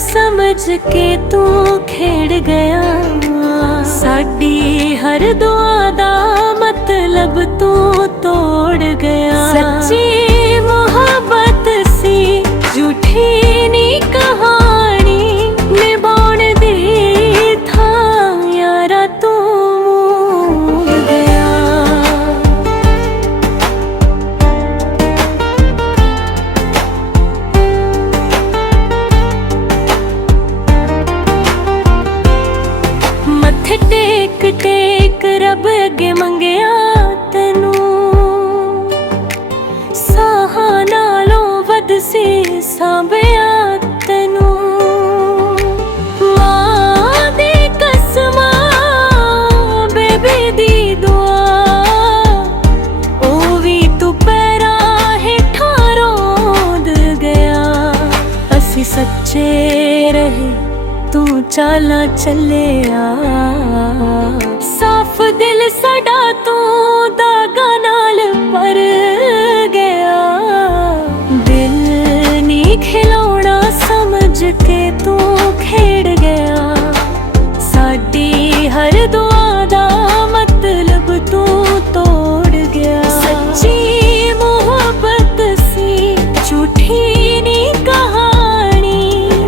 समझ के तू खेड़ गया। साडी हर दुआ दा मतलब तू तोड़ गया। सच्ची मोहब्बत सी झूठी नी कहानी, निभाउण दी था यारा तू मुड़ गया। मत्थे टेक टेक रब अगे मंगिया तैनू, साहां नालों वध सी सांभिया तैनू। मां दी कसमां बेबी दी दुआ, ओ वी तू पैरां हेठां रोंद गया। असी सच्चे रहे तू चाला चलिया, साफ दिल साडा तू दागा नाल भर गया। दिल नी खिलौना समझ के तू खेड़ गया। साडी हर दुआ दा मतलब तू तोड़ गया। सच्ची मोहब्बत सी झूठी नी कहानी,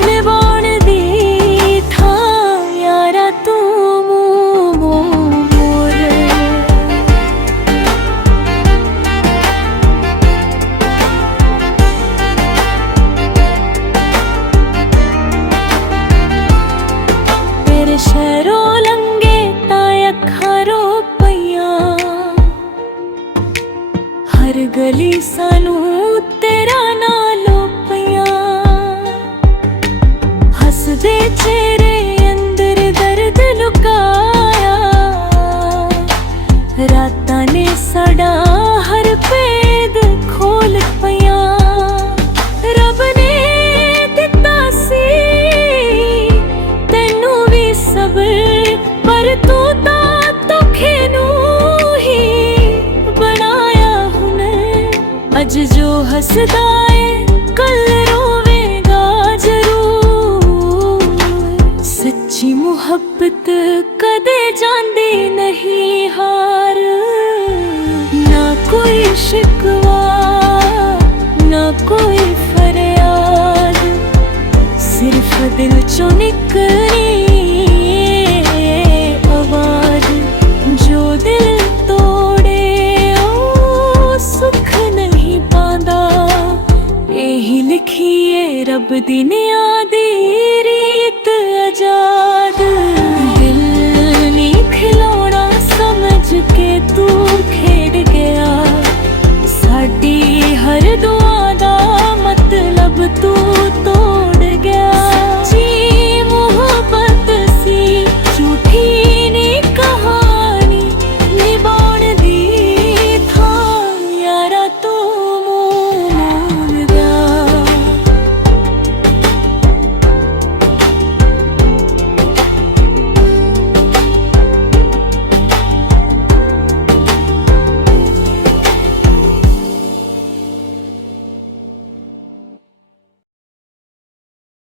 निभाउण दी था यारा तू मोर। तेरे शहरों लंगे तां अखां रो पईयां, हर गली सानू तेरा नालो पईयां। हसदे चेहरे अंदर दर्द लुकाया, रातां ने साडा हर भेद खोल पईयां। रब ने दिता सी तैनू भी सबर, पर तू तां धोखे नू ही बनाया हुनर। अज जो हसदा है कल रोवेगा जरूर। सच्ची मुहब्बत कदे जांदी नहीं हार। ना कोई शिकवा ना कोई फरियाद, सिर्फ दिल चो निकली आवाज। जो दिल तोड़े ओ सुख नहीं पांदा, यही लिखिए रब दी नियाद।